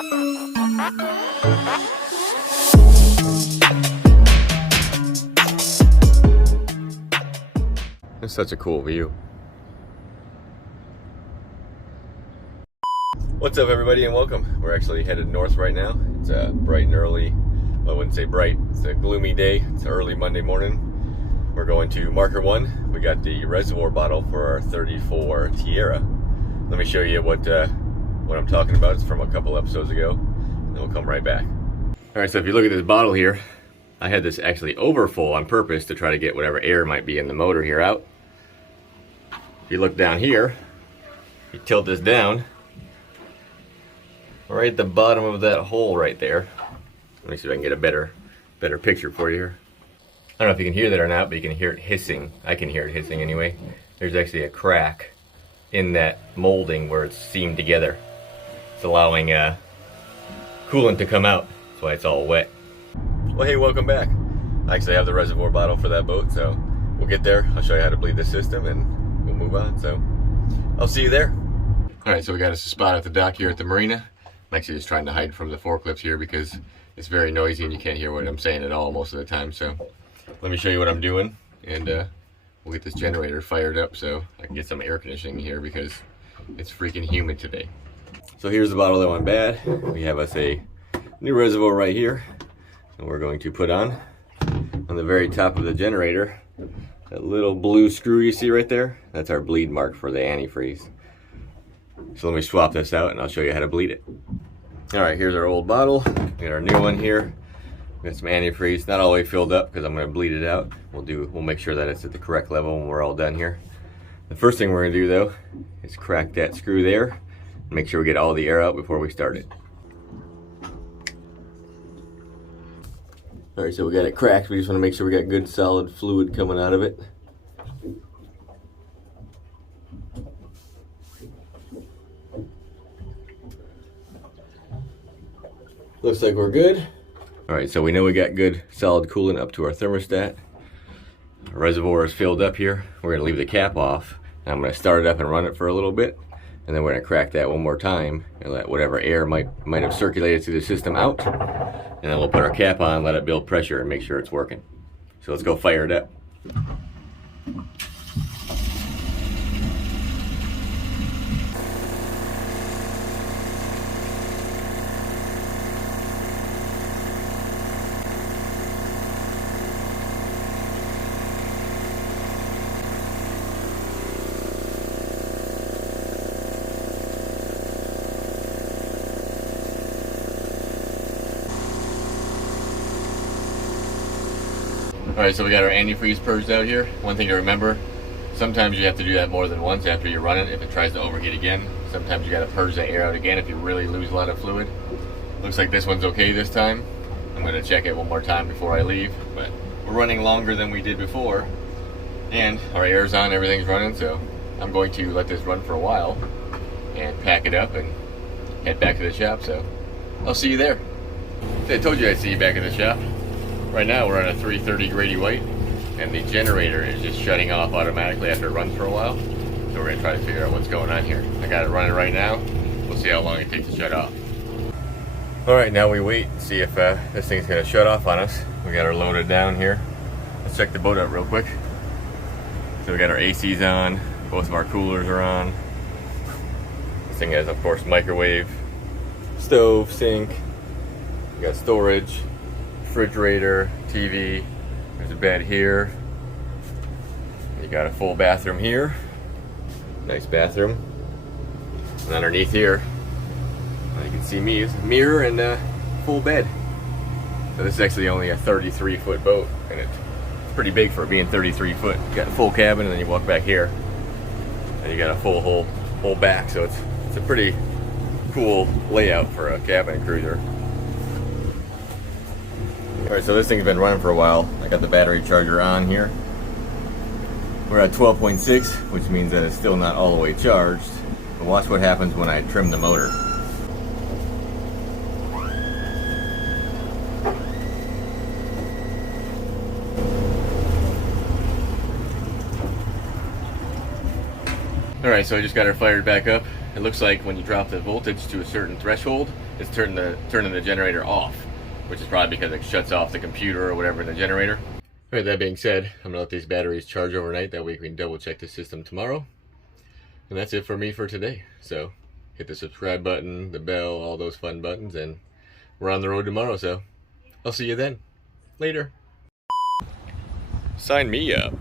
It's such a cool view. What's up, everybody, and welcome. We're actually headed north right now. It's bright and early. Well, I wouldn't say bright. It's a gloomy day. It's early Monday morning. We're going to Marker 1. We got the reservoir bottle for our 34 Tiara. Let me show you what I'm talking about. It's from a couple episodes ago. Then we'll come right back. All right, so if you look at this bottle here, I had this actually overfull on purpose to try to get whatever air might be in the motor here out. If you look down here, you tilt this down, right at the bottom of that hole right there. Let me see if I can get a better picture for you here. I don't know if you can hear that or not, but you can hear it hissing. I can hear it hissing anyway. There's actually a crack in that molding where it's seamed together. It's allowing coolant to come out. That's why it's all wet. Well, hey, welcome back. I actually have the reservoir bottle for that boat, so we'll get there. I'll show you how to bleed the system and we'll move on. So I'll see you there. All right, so we got us a spot at the dock here at the marina. I'm actually just trying to hide from the forklifts here because it's very noisy and you can't hear what I'm saying at all most of the time. So let me show you what I'm doing, and we'll get this generator fired up so I can get some air conditioning here because it's freaking humid today. So here's the bottle that went bad. We have us a new reservoir right here, and we're going to put on the very top of the generator, that little blue screw you see right there. That's our bleed mark for the antifreeze. So let me swap this out and I'll show you how to bleed it. All right, here's our old bottle. We got our new one here. We got some antifreeze, not all the way filled up because I'm going to bleed it out. We'll make sure that it's at the correct level when we're all done here. The first thing we're going to do though is crack that screw there and make sure we get all the air out before we start it. All right, so we got it cracked. We just want to make sure we got good solid fluid coming out of it. Looks like we're good. All right, so we know we got good solid coolant up to our thermostat. Our reservoir is filled up here. We're gonna leave the cap off. And I'm gonna start it up and run it for a little bit. And then we're gonna crack that one more time and let whatever air might have circulated through the system out. And then we'll put our cap on, let it build pressure and make sure it's working. So let's go fire it up. Alright, so we got our antifreeze purged out here. One thing to remember, sometimes you have to do that more than once after you run it if it tries to overheat again. Sometimes you got to purge the air out again if you really lose a lot of fluid. Looks like this one's okay this time. I'm going to check it one more time before I leave, but we're running longer than we did before. And our air's on, everything's running, so I'm going to let this run for a while and pack it up and head back to the shop, so I'll see you there. I told you I'd see you back at the shop. Right now we're on a 330 Grady White, and the generator is just shutting off automatically after it runs for a while. So we're gonna try to figure out what's going on here. I got it running right now. We'll see how long it takes to shut off. All right, now we wait and see if this thing's gonna shut off on us. We got her loaded down here. Let's check the boat out real quick. So we got our ACs on, both of our coolers are on. This thing has, of course, microwave, stove, sink. We got storage, refrigerator, TV. There's a bed here. You got a full bathroom here. Nice bathroom. And underneath here, you can see me, is a mirror and a full bed. So this is actually only a 33-foot boat, and it's pretty big for being 33 foot. You got a full cabin, and then you walk back here, and you got a full whole back. So it's a pretty cool layout for a cabin cruiser. Alright, so this thing's been running for a while. I got the battery charger on here. We're at 12.6, which means that it's still not all the way charged. But watch what happens when I trim the motor. Alright, so I just got her fired back up. it looks like when you drop the voltage to a certain threshold, it's turning the generator off, which is probably because it shuts off the computer or whatever in the generator. Alright, that being said, I'm gonna let these batteries charge overnight, that way we can double check the system tomorrow. And that's it for me for today. So hit the subscribe button, the bell, all those fun buttons, and we're on the road tomorrow, so I'll see you then. Later. Sign me up.